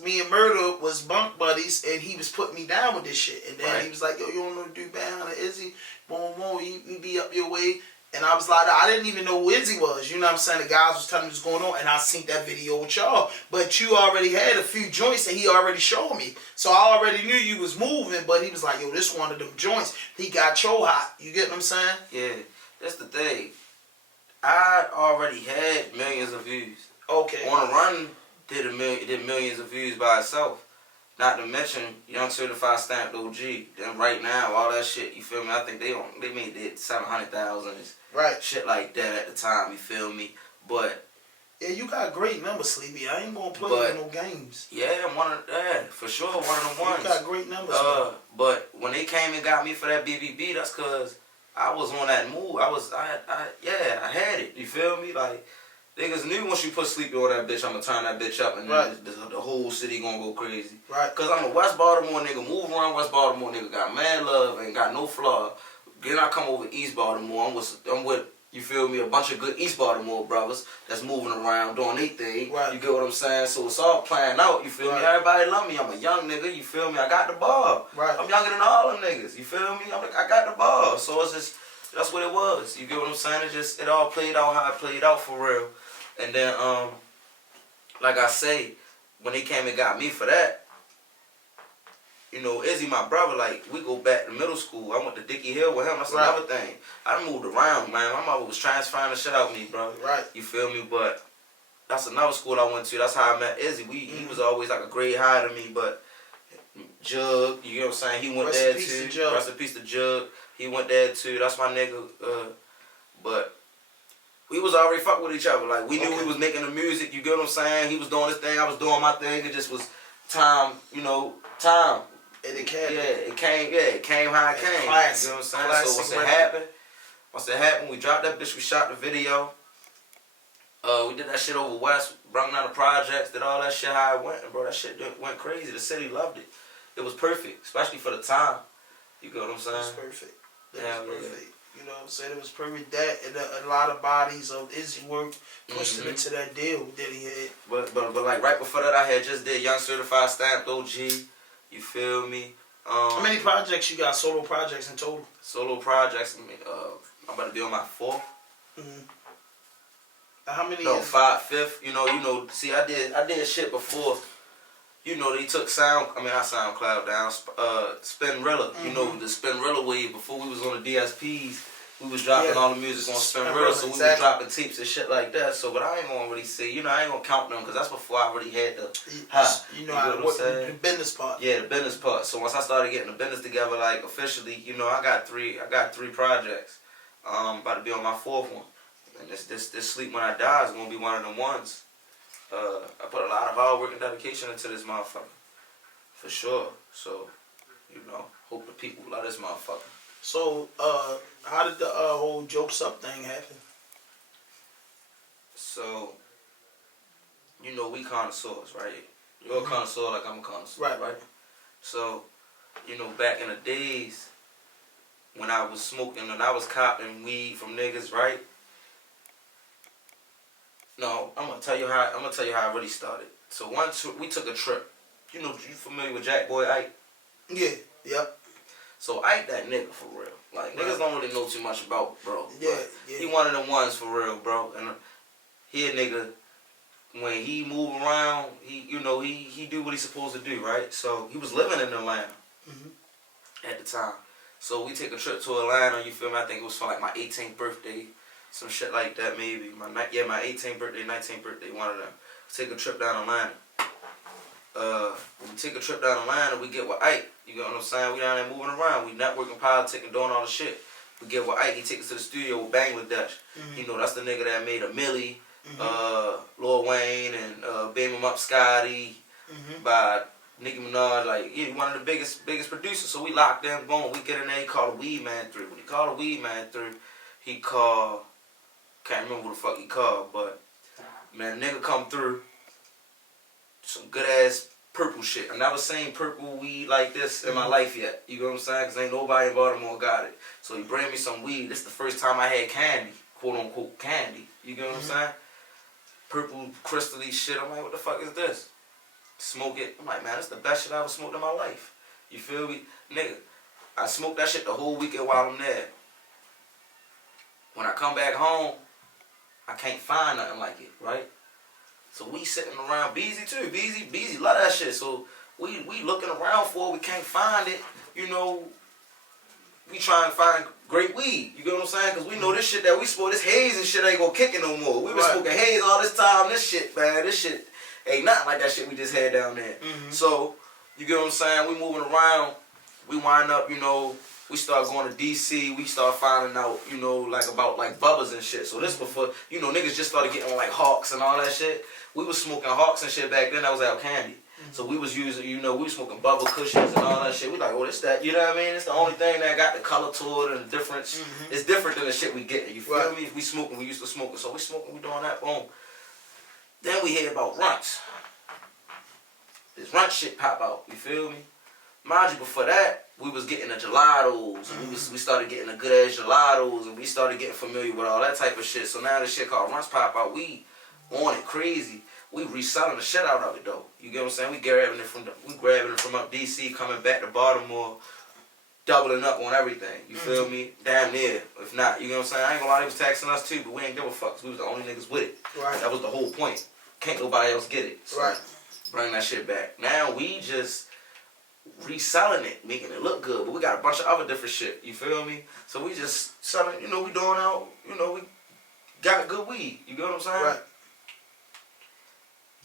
me and Murder was bunk buddies, and he was putting me down with this shit. And then he was like, yo, you don't know to do Band Hunter Izzy? Boom, boom, you be up your way. And I was like, I didn't even know who Izzy was. You know what I'm saying? The guys was telling me what's going on, and I seen that video with y'all. But you already had a few joints that he already showed me. So I already knew you was moving, but he was like, yo, this one of them joints. He got cho hot. You get what I'm saying? Yeah, that's the thing. I already had millions of views. Okay. On the Run did millions of views by itself. Not to mention Young Certified Stamped OG. Then right now, all that shit, you feel me? I think they made it 700,000. Right. Shit like that at the time, you feel me? But yeah, you got great numbers, Sleepy. I ain't gonna play with no games. Yeah, for sure, one of them ones. You got great numbers. But when they came and got me for that BBB, that's cause I was on that move. I had it. You feel me? Like, niggas knew once you put Sleepy on that bitch, I'm gonna turn that bitch up and the whole city gonna go crazy. Right. Cause I'm a West Baltimore nigga, move around West Baltimore nigga, got mad love, ain't got no flaw. Then I come over East Baltimore, I'm with you feel me, a bunch of good East Baltimore brothers that's moving around, doing their thing. Right. You get what I'm saying? So it's all playing out, you feel me? Everybody love me, I'm a young nigga, you feel me? I got the ball. Right. I'm younger than all them niggas, you feel me? I got the ball. So it's just, that's what it was. You get what I'm saying? It all played out how it played out for real. And then, like I say, when they came and got me for that, you know, Izzy, my brother, like, we go back to middle school. I went to Dickie Hill with him. That's another thing. I moved around, man. My mother was transferring the shit out of me, bro. Right. You feel me? But that's another school I went to. That's how I met Izzy. He was always like a grade higher than me, but Jug, you know what I'm saying? He went there too. Rest in peace to Jug. He went there too. That's my nigga. But we was already fucking with each other. Like, we knew we was making the music. You get what I'm saying? He was doing his thing. I was doing my thing. It just was time, you know, time. And it came. It came how it came. Classic. You know what I'm saying? So once it happened, we dropped that bitch, we shot the video. We did that shit over West, brought down the projects, did all that shit how it went, and bro, that shit went crazy. The city loved it. It was perfect, especially for the time. You get what I'm saying? It was perfect. It was perfect. You know what I'm saying? It was perfect. That and a lot of bodies of Izzy work pushed him into that deal that he had. But like right before that, I had just did Young Certified Stamped OG. You feel me? How many projects you got? Solo projects in total? Solo projects. I'm about to be on my 4th. How many? No, 5th. You know. See, I did shit before. You know, they took not SoundCloud down. Spinrilla. You know, the Spinrilla wave. Before we was on the DSPs, we was dropping all the music on Spinrilla, so we was dropping tapes and shit like that. So, but I ain't gonna really say. You know, I ain't gonna count them because that's before I already had the. The business part. Yeah, the business part. So once I started getting the business together, like officially, you know, I got three projects. About to be on my 4th one. And this Sleep When I Die is gonna be one of them ones. I put a lot of hard work and dedication into this motherfucker, for sure. So, you know, hope the people love this motherfucker. So, how did the whole Jokes Up thing happen? So, you know, we connoisseurs, right? You're a connoisseur like I'm a connoisseur, right? So, you know, back in the days when I was smoking and I was copping weed from niggas, right? No, I'm gonna tell you how I really started. So once we took a trip. You know, you familiar with Jack Boy Ike? Yeah. Yep. So Ike that nigga for real. Like niggas don't really know too much about bro. Yeah. He one of them ones for real, bro. And he a nigga. When he move around, he do what he's supposed to do, right? So he was living in Atlanta at the time. So we take a trip to Atlanta. You feel me? I think it was for like my 18th birthday, some shit like that maybe. My 18th birthday, 19th birthday, one of them. Take a trip down Atlanta. When we take a trip down Atlanta, we get with Ike. You know what I'm saying? We down there moving around. We networking, politicking, doing all the shit. We get with Ike. He takes us to the studio with Bangladesh. You know, that's the nigga that made a Millie, Lil Wayne, and Baby Up Scotty by Nicki Minaj. Like, he one of the biggest producers. So we locked in, boom. We get in there. He called a weed man through. When he called a weed man through, he called. Can't remember who the fuck he called, but man, nigga come through. Some good ass purple shit. I never seen purple weed like this in my life yet. You know what I'm saying? Because ain't nobody in Baltimore got it. So he bring me some weed. This is the first time I had candy. Quote unquote candy. You know what I'm saying? Purple crystally shit. I'm like, what the fuck is this? Smoke it. I'm like, man, that's the best shit I ever smoked in my life. You feel me? Nigga, I smoked that shit the whole weekend while I'm there. When I come back home, I can't find nothing like it, right? So we sitting around, Beezy too, Beezy love that shit. So we looking around for it, we can't find it. You know, we trying to find great weed. You get what I'm saying? Because we know this shit that we smoke, this haze and shit ain't gonna kick it no more. We been smoking haze all this time. This shit, man, this shit ain't nothing like that shit we just had down there. So, you get what I'm saying? We moving around, we wind up, you know, we start going to DC, we start finding out, you know, like about like bubbas and shit. So this before, you know, niggas just started getting like Hawks and all that shit. We was smoking Hawks and shit back then, that was out candy. So we was using, you know, we was smoking bubble cushions and all that shit. We like, oh, this that, you know what I mean? It's the only thing that got the color to it and the difference. It's different than the shit we get. You feel me? If we smoking, we used to smoke it. So we smoking, we doing that, boom. Then we hear about runts. This runt shit pop out, you feel me? Mind you, before that, we was getting the gelatos, and we started getting the good ass gelatos, and we started getting familiar with all that type of shit. So now this shit called runts pop out, we on it crazy. We reselling the shit out of it though. You get what I'm saying? We grabbing it from up DC, coming back to Baltimore, doubling up on everything. You feel me? Damn near. If not, you know what I'm saying? I ain't gonna lie, they was taxing us too, but we ain't give a fuck 'cause we was the only niggas with it. Right. That was the whole point. Can't nobody else get it. So bring that shit back. Now we just reselling it, making it look good, but we got a bunch of other different shit. You feel me? So we just selling. You know, we doing out. You know, we got good weed. You get what I'm saying? Right.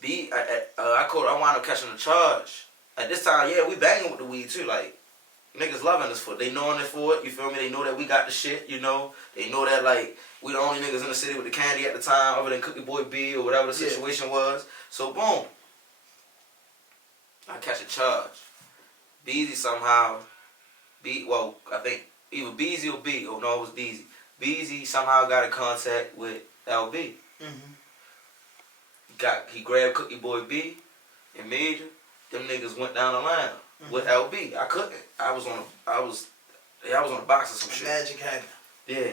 I wound up catching a charge. At this time, yeah, we banging with the weed too. Like, niggas loving us for it. They knowing us for it. You feel me? They know that we got the shit, you know. They know that, like, we the only niggas in the city with the candy at the time, other than Cookie Boy B or whatever the situation was. So, boom. I catch a charge. Beezy somehow, I think either Beezy or B. Oh, no, it was Beezy. Beezy somehow got in contact with LB. He grabbed Cookie Boy B and Major. Them niggas went down the line with LB. I couldn't. I was on a box or some shit. Magic happened. Yeah,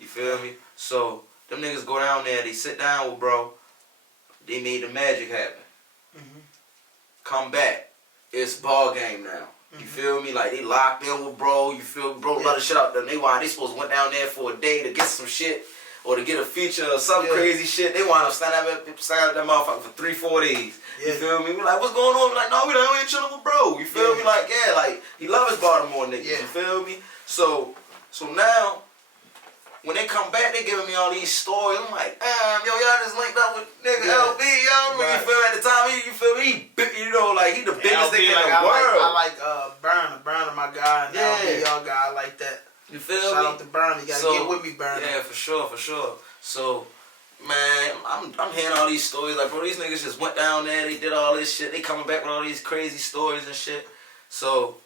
you feel me? So them niggas go down there. They sit down with bro. They made the magic happen. Come back. It's ball game now. You feel me? Like they locked in with bro. You feel me? Bro love the shit out them. They supposed to went down there for a day to get some shit. Or to get a feature or some crazy shit. They wind up standing up that motherfucker for 3-4 days. You feel me? We like, what's going on? We like, no, we down here chilling with bro. You feel me? Like, yeah, like, he love his Baltimore niggas. You feel me? So now, when they come back, they giving me all these stories. I'm like, damn, yo, y'all just linked up with nigga LB, yo. You feel me? At the time, you feel me? You know, like, he the biggest nigga in the world. I like Burner, my guy, and LB, y'all guy, I like that. You feel me? Shout out to Bernie. You gotta get with me, Bernie. Yeah, for sure. So, man, I'm hearing all these stories. Like, bro, these niggas just went down there. They did all this shit. They coming back with all these crazy stories and shit. So,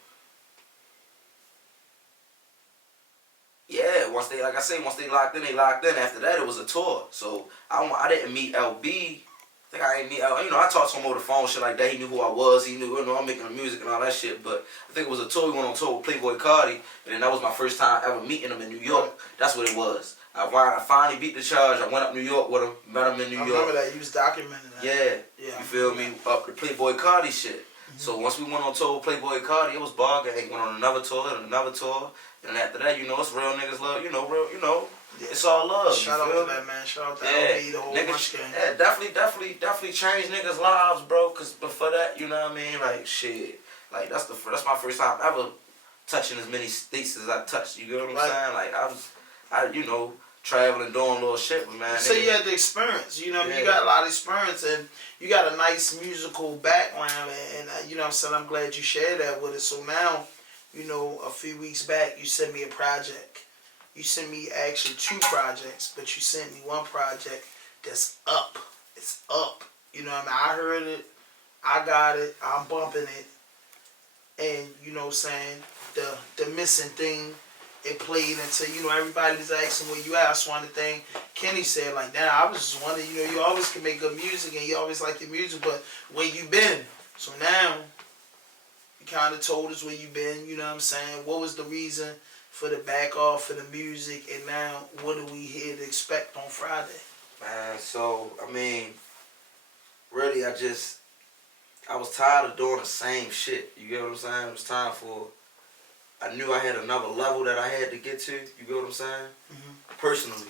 yeah, once they locked in, they locked in. After that, it was a tour. So, I didn't meet LB. I think I ain't meet LB. You know, I talked to him over the phone, shit like that. He knew who I was. He knew, you know, I'm making the music and all that shit. But I think it was a tour. We went on tour with Playboy Cardi. And then that was my first time ever meeting him in New York. That's what it was. I finally beat the charge. I went up New York with him, met him in New I York. remember that. You was documenting that. Yeah, Yeah. you feel me? Up the Playboy Cardi shit. So once we went on tour with Playboy Cardi, it was ball gang. Went on another tour and another tour, and after that, you know, it's real niggas love. You know, real. You know, Yeah. it's all love. Shout out to that man. Shout out to LB, the whole bunch gang. Yeah, definitely changed niggas' lives, bro. Cause before that, you know what I mean? Like shit, like that's my first time ever touching as many states as I touched. You get what I'm saying? Like I you know, traveling, doing little shit, but man. So you had the experience, you know, you got a lot of experience, and you got a nice musical background, and you know what I'm saying, I'm glad you shared that with us. So now, you know, a few weeks back, you sent me a project. You sent me actually 2 projects, but you sent me one project that's up. It's up. You know what I mean? I heard it. I got it. I'm bumping it. And, you know what I'm saying, the missing thing, it played until, you know, everybody was asking where you at. That's one of the things Kenny said, like, damn, I was just wondering, you know, you always can make good music and you always like your music, but where you been? So now, you kind of told us where you been, you know what I'm saying? What was the reason for the back off for the music, and now what are we here to expect on Friday? Man, so, I mean, really, I was tired of doing the same shit. You get what I'm saying? It was time for, I knew I had another level that I had to get to. You get what I'm saying? Personally.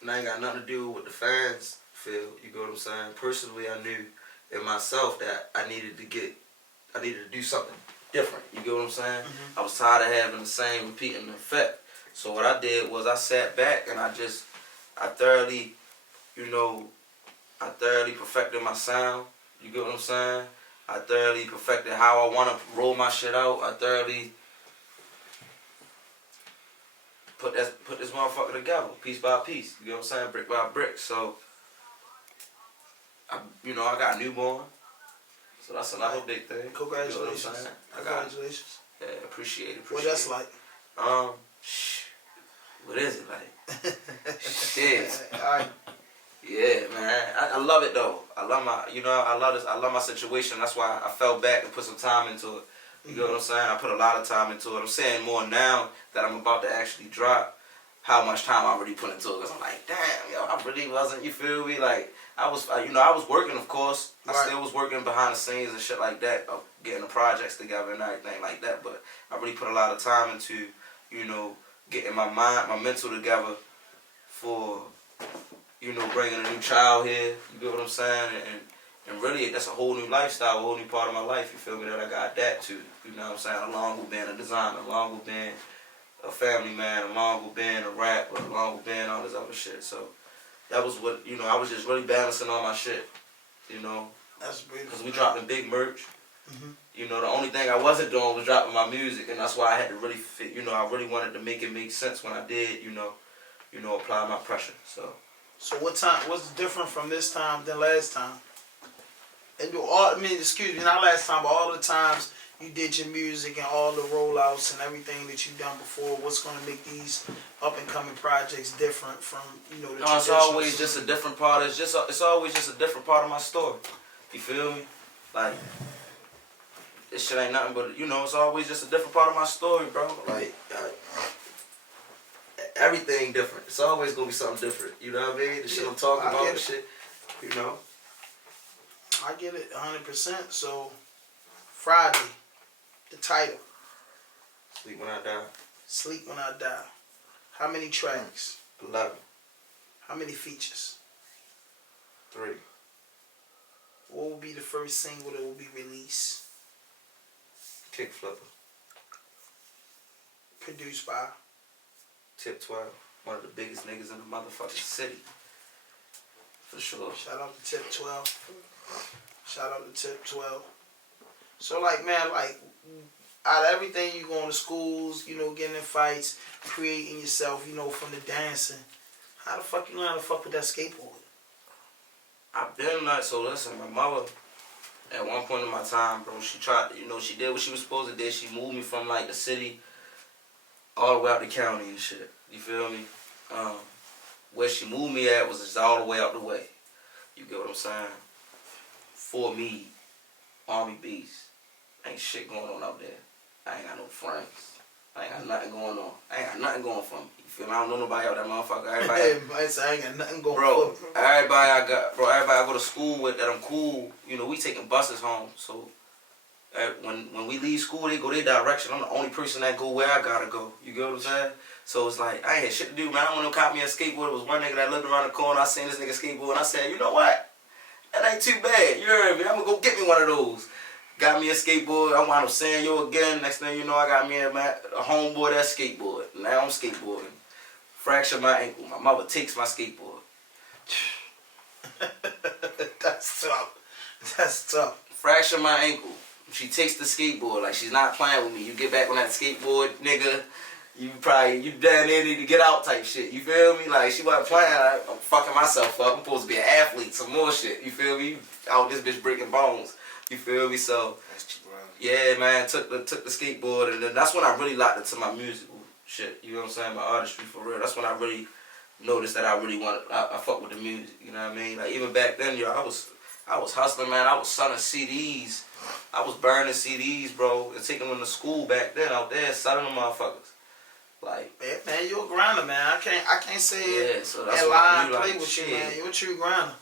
And I ain't got nothing to do with what the fans feel. You get what I'm saying? Personally, I knew in myself that I needed to do something different. You get what I'm saying? I was tired of having the same repeating effect. So what I did was I sat back and I thoroughly perfected my sound. You get what I'm saying? I thoroughly perfected how I want to roll my shit out. I thoroughly put this motherfucker together, piece by piece. You get what I'm saying? Brick by brick. So, I got a newborn. So that's another big thing. Congratulations. You know what I'm saying? Congratulations. Yeah, appreciate it. What that's like? What is it like? Shit. Alright. Yeah, man. I love it though. I love I love my situation. That's why I fell back and put some time into it. You know what I'm saying? I put a lot of time into it. I'm saying more now that I'm about to actually drop how much time I already put into it. Because I'm like, damn, yo, I really wasn't, you feel me? Like, I was working, of course. I still was working behind the scenes and shit like that, of getting the projects together and everything like that. But I really put a lot of time into, getting my mind, my mental together for, bringing a new child here. You get what I'm saying? And really, that's a whole new lifestyle, a whole new part of my life. You feel me? That I got that too. You know what I'm saying? Along with being a designer, along with being a family man, along with being a rapper, along with being all this other shit. So that was what, I was just really balancing all my shit. That's beautiful. Because we dropping big merch. The only thing I wasn't doing was dropping my music, and that's why I had to really fit. I really wanted to make it make sense when I did. Apply my pressure. So what's different from this time than last time? And excuse me, not last time, but all the times you did your music and all the rollouts and everything that you've done before, what's going to make these up and coming projects different from the traditional? It's always just a different part. It's always just a different part of my story. You feel me? Like, this shit ain't nothing but it's always just a different part of my story, bro. Like, everything different. It's always gonna be something different. You know what I mean? The shit I'm talking about, the shit. I get it 100%. So, Friday, the title. Sleep When I Die. Sleep When I Die. How many tracks? 11. How many features? 3. What will be the first single that will be released? Kick Flipper. Produced by? Tip 12. One of the biggest niggas in the motherfucking city. For sure. Shout out to Tip 12. Shout out to Tip 12. So, like, man, like, out of everything, you going to schools, getting in fights, creating yourself, from the dancing. How the fuck you learn how to fuck with that skateboard? I've been like, so listen, my mother, at one point in my time, bro, she tried, she did what she was supposed to do. She moved me from, like, the city all the way out the county and shit. You feel me? Where she moved me at was just all the way out the way. You get what I'm saying? For me, Army Beast. Ain't shit going on out there. I ain't got no friends. I ain't got nothing going on. I ain't got nothing going for me. You feel me? I don't know nobody out that motherfucker. Everybody, I ain't got nothing going bro. for me. Everybody I go to school with that I'm cool. You know, we taking buses home. So when we leave school, they go their direction. I'm the only person that go where I gotta go. You get what I'm saying? So it's like I ain't had shit to do, man. I want to cop me a skateboard. It was one nigga that lived around the corner. I seen this nigga skateboard, and I said, you know what? That ain't too bad. You heard me? I'm gonna go get me one of those. Got me a skateboard. I wound up saying yo again. Next thing you know, I got me a homeboy that skateboard. Now I'm skateboarding. Fracture my ankle. My mother takes my skateboard. That's tough. That's tough. Fracture my ankle. She takes the skateboard like she's not playing with me. You get back on that skateboard, nigga. You down there need to get out type shit. You feel me? Like she wasn't playing. I'm fucking myself up. I'm supposed to be an athlete. Some more shit. You feel me? Out this bitch breaking bones. You feel me? So yeah, man. Took the skateboard, and then that's when I really locked into my musical shit. You know what I'm saying? My artistry for real. That's when I really noticed that I really wanted. I fuck with the music. You know what I mean? Like even back then, yo, I was hustling, man. I was selling CDs. I was burning CDs, bro, and taking them to school back then out there, selling them motherfuckers. Like, yeah, man, you a grinder, man. I can't say yeah, so that's that lie and like, play with shit. you, man. You're a true grinder.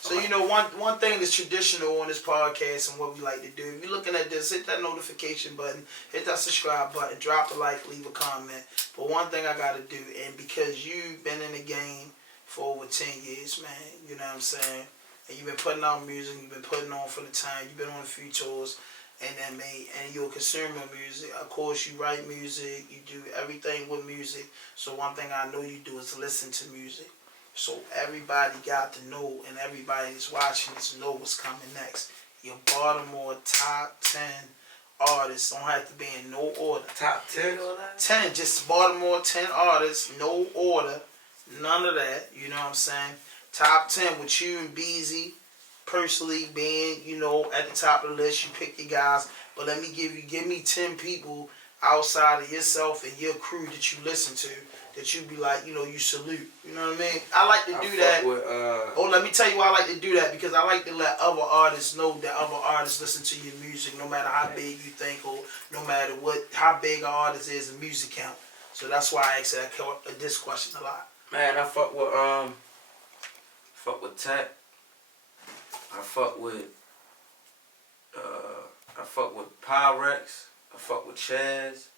So you know one thing that's traditional on this podcast and what we like to do. If you're looking at this, hit that notification button, hit that subscribe button, drop a like, leave a comment. But one thing I gotta do, and because you've been in the game for over 10 years, man, you know what I'm saying? And you've been putting out music, you've been putting on for the time, you've been on a few tours, and you're a consumer of music. Of course, you write music, you do everything with music. So one thing I know you do is listen to music. So everybody got to know, and everybody that's watching this know what's coming next. Your Baltimore top 10 artists don't have to be in no order. Top 10? 10, just Baltimore 10 artists, no order, none of that. You know what I'm saying? Top 10 with you and Beezy personally being, you know, at the top of the list. You pick your guys, but give me 10 people outside of yourself and your crew that you listen to that you be like, you know, you salute. You know what I mean? I like to do that. Let me tell you why I like to do that, because I like to let other artists know that other artists listen to your music, no matter how big you think or no matter how big an artist is in music count. So that's why I ask this question a lot. Man, I fuck with Tech. I fuck with Pyrex. I fuck with Chaz.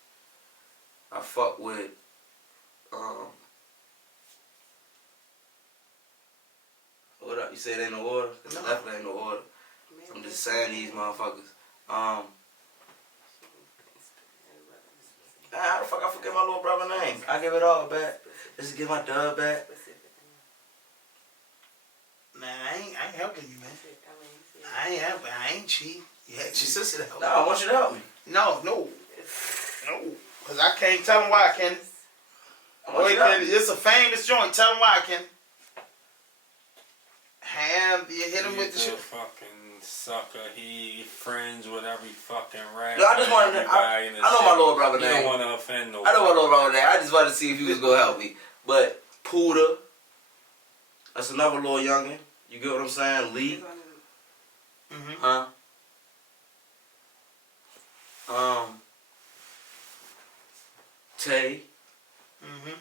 I fuck with what up? You said ain't no order? It definitely ain't no order. I'm just saying these motherfuckers. How the fuck I forget my little brother's name? I give it all back. Just give my dub back. Man, I ain't helping you, man. I ain't helping. I ain't cheating. You had your sister to help. No, I want you to help me. No. Because I can't tell him why, Kenny. It's a famous joint. Tell him why, Kenny. You hit him with the shit. Fucking sucker. He friends with every fucking rapper. No, I just wanted to. I know my little brother name. You don't want to offend nobody. I know my little brother name. I just wanted to see if he was gonna help me. But Puda, that's another little youngin'. You get what I'm saying? Lee. Mm-hmm. Huh? Tay. Mm-hmm.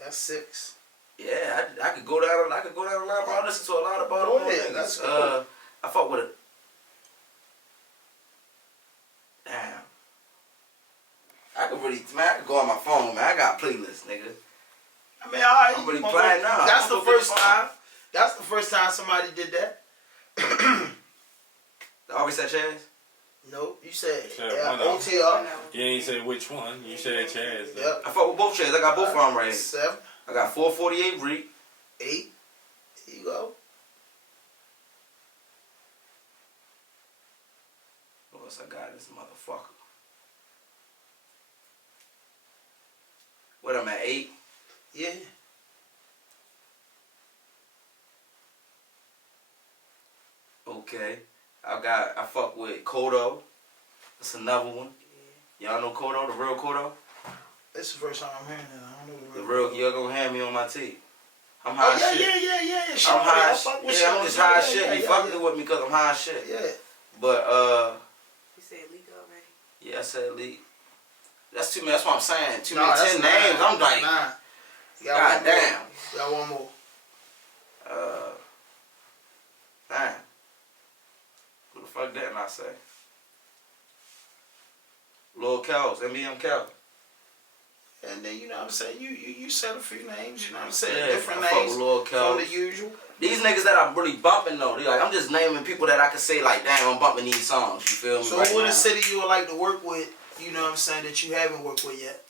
That's 6. Yeah, I could go down. I could go down the line, bro. I listen to a lot of Baltimore niggas. That's cool. I fuck with it. Damn. I could go on my phone, man. I got playlists, nigga. I mean, alright. I'm really playing now. That's the first time. That's the first time somebody did that. Always said Chaz? Nope, you said one OTR. You ain't say which one. You said Chaz. Yep. I fuck with both Chaz. I got both of them right here. 7. I got 448 Reek. 8. There you go. What else I got? This motherfucker. What am I, 8? Yeah. Okay. I fuck with Kodo. That's another one. Y'all know Kodo, the real Kodo? This is the first time I'm hearing that. I don't know The real, you're gonna hand me on my tape. I'm high as shit. Yeah. I'm high as shit. Yeah, I'm just high as shit. You fucking with me because I'm high as shit. Yeah. But, You said Ligo? Yeah, I said Lee. That's too many. That's what I'm saying. Too No, many. that's 10 nine. names. I'm like, Nine. You got God one more. damn. You got one more. Man. Who the fuck didn't I say? Lil Kels, MBM Kel. And then, you know what I'm saying, you said a few names, you know what I'm saying, Yeah, different I fuck names with Lil Kels. from the usual. These niggas that I'm really bumping though, they like, I'm just naming people that I can say like, damn, I'm bumping these songs. You feel me? So right what now. a city you would like to work with, you know what I'm saying, that you haven't worked with yet?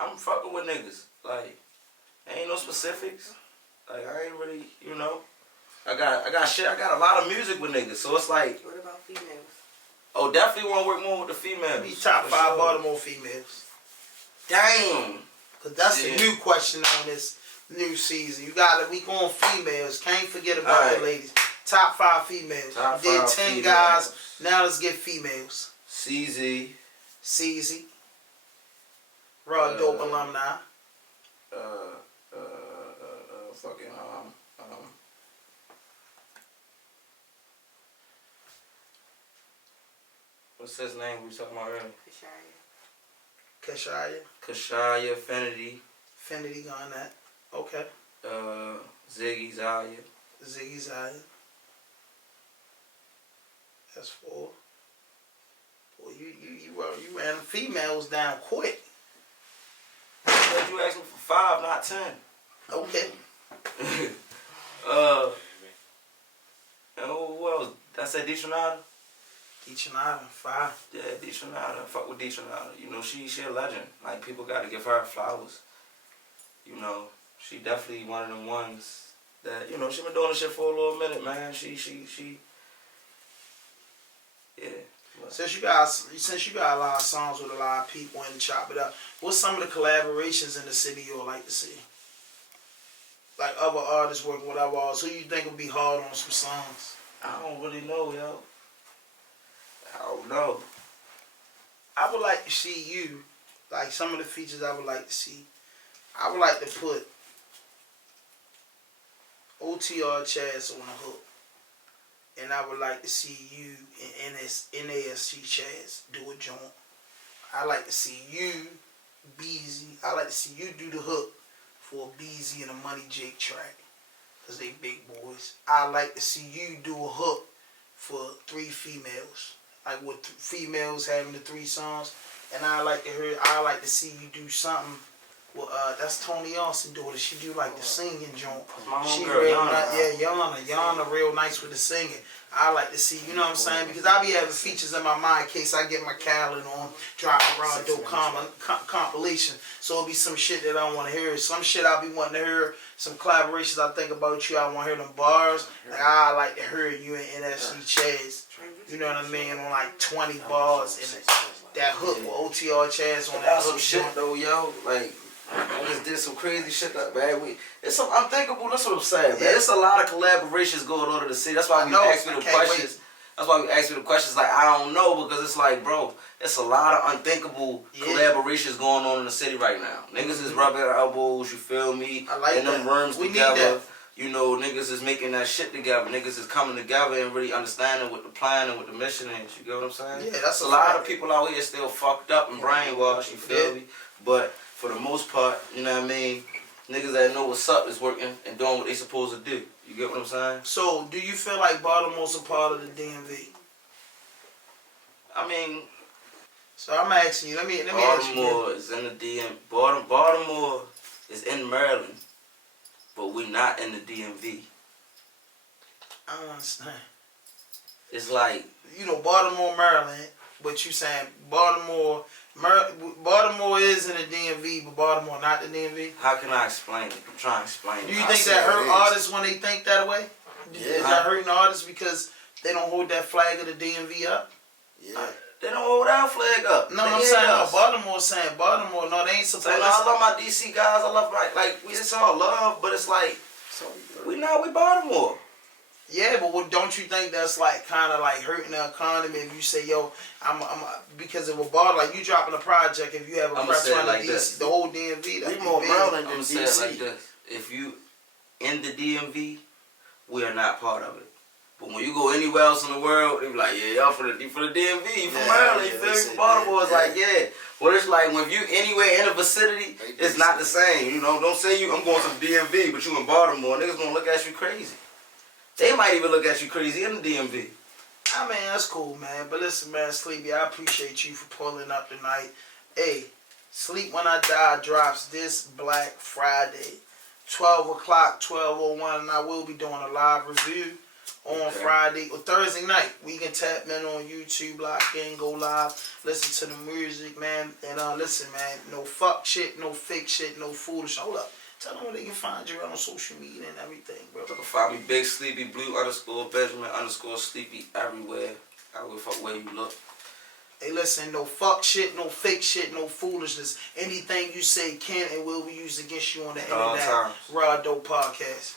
I'm fucking with niggas. Like, ain't no specifics. Like, I ain't really, you know. I got shit. I got a lot of music with niggas. So it's like, What about females? oh, definitely want to work more with the females. Be top for 5 sure. Baltimore females. Damn. Because that's Yeah. the new question on this new season. You got it. We going females. Can't forget about Alright. the ladies. Top 5 females. Top You did 5 10 females. guys. Now let's get females. CZ. CZ. RAWDOPE alumni. Fucking, what's his name we was talking about earlier? Kashaya. Kashaya. Kashaya, Finity, Finity got that. Okay. Ziggy, Zaya. Ziggy Zaya. That's 4. Boy, you ran the females down quick. Said you asked me for 5, not 10. Okay. And who else? I said Deetronada. Deetronada, 5. Yeah, Deetronada. Fuck with Deetronada. You know, she a legend. Like, people got to give her flowers. You know, she definitely one of them ones that, you know, she been doing this shit for a little minute, man. She. Yeah. But Since you got a lot of songs with a lot of people and chop it up, what's some of the collaborations in the city you would like to see? Like other artists working with other artists, who you think would be hard on some songs? I don't really know, yo. I don't know. I would like to see you, like some of the features I would like to see. I would like to put OTR Chaz on the hook. And I would like to see you and NASC Chaz do a joint. I like to see you, Beezy. I like to see you do the hook for a Beezy and a Money Jake track. Because they big boys. I like to see you do a hook for 3 females. Like with females having the 3 songs. And I like to see you do something. Well, that's Tony Austin doing it. She do like the singing joint. my She homegirl, real Yana. nice. Yeah, Yana real nice with the singing. I like to see, you know what I'm saying? Because I be having features in my mind in case I get my calendar on, drop a RAWDOPE compilation. So it'll be some shit that I want to hear. Some shit I be wanting to hear. Some collaborations I think about you. I want to hear them bars. Like I like to hear you and NSC Chaz. You know what I mean? On like 20 bars and that hook with OTR Chaz on that That's some hook shit joint. though, yo. Like, I just did some crazy shit like man. It's some unthinkable. That's what I'm saying, man. Yeah. It's a lot of collaborations going on in the city. That's why I we know. ask me the I can't questions. That's why we ask me the questions. Like I don't know because it's like, bro, it's a lot of unthinkable collaborations going on in the city right now. Niggas is rubbing elbows. You feel me? I like in them that. rooms We need together. that. You know, niggas is making that shit together. Niggas is coming together and really understanding what the plan and what the mission is. You get what I'm saying? Yeah, that's a a lot fact. of people out here still fucked up and brainwashed. You feel me? But for the most part, you know what I mean? Niggas that know what's up is working and doing what they supposed to do. You get what I'm saying? So, do you feel like Baltimore's a part of the DMV? I mean, So I'm asking you. Let me ask you. Baltimore is in the Baltimore is in Maryland, but we not in the DMV. I don't understand. It's like You know, Baltimore, Maryland, but you saying Baltimore is in the DMV, but Baltimore not the DMV? how can I explain it? I'm trying to explain it. Do you I think see that what it hurt is. artists when they think that way? Is Yeah. that hurting artists because they don't hold that flag of the DMV up? Yeah. They don't hold our flag up. No, They I'm hate saying us. Baltimore saying Baltimore. No, they ain't supposed Saying, to. I love my DC guys. I love it's all love, but it's like we Baltimore. Yeah, but don't you think that's like kind of like hurting the economy if you say, yo, because of a bar, like you dropping a project, if you have a I'ma press say it run like in this. DC, the whole DMV, We that's more big. Maryland I'm than gonna say it DC. like this: if you in the DMV, we are not part of it. But when you go anywhere else in the world, they be like, yeah, y'all from the DMV, you from Maryland, you feel me? From Baltimore, it's like, yeah. Well, it's like when you anywhere in the vicinity, it's not the same. You know, don't say I'm going to the DMV, but you in Baltimore, niggas gonna look at you crazy. They might even look at you crazy in the DMV. I mean, that's cool, man. But listen, man, Sleepy, I appreciate you for pulling up tonight. Hey, Sleep When I Die drops this Black Friday, 12 o'clock, 12:01, and I will be doing a live review on Friday or Thursday night. We can tap in on YouTube, lock in, go live, listen to the music, man. And listen, man, no fuck shit, no fake shit, no foolish. Hold up. Tell them where they can find you on social media and everything, bro. You can find me Big Sleepy Blue _ Sleepy everywhere. I don't give a fuck where you look. Hey, listen, no fuck shit, no fake shit, no foolishness. Anything you say can and will be used against you on the internet. All times. RAWDOPE Podcast.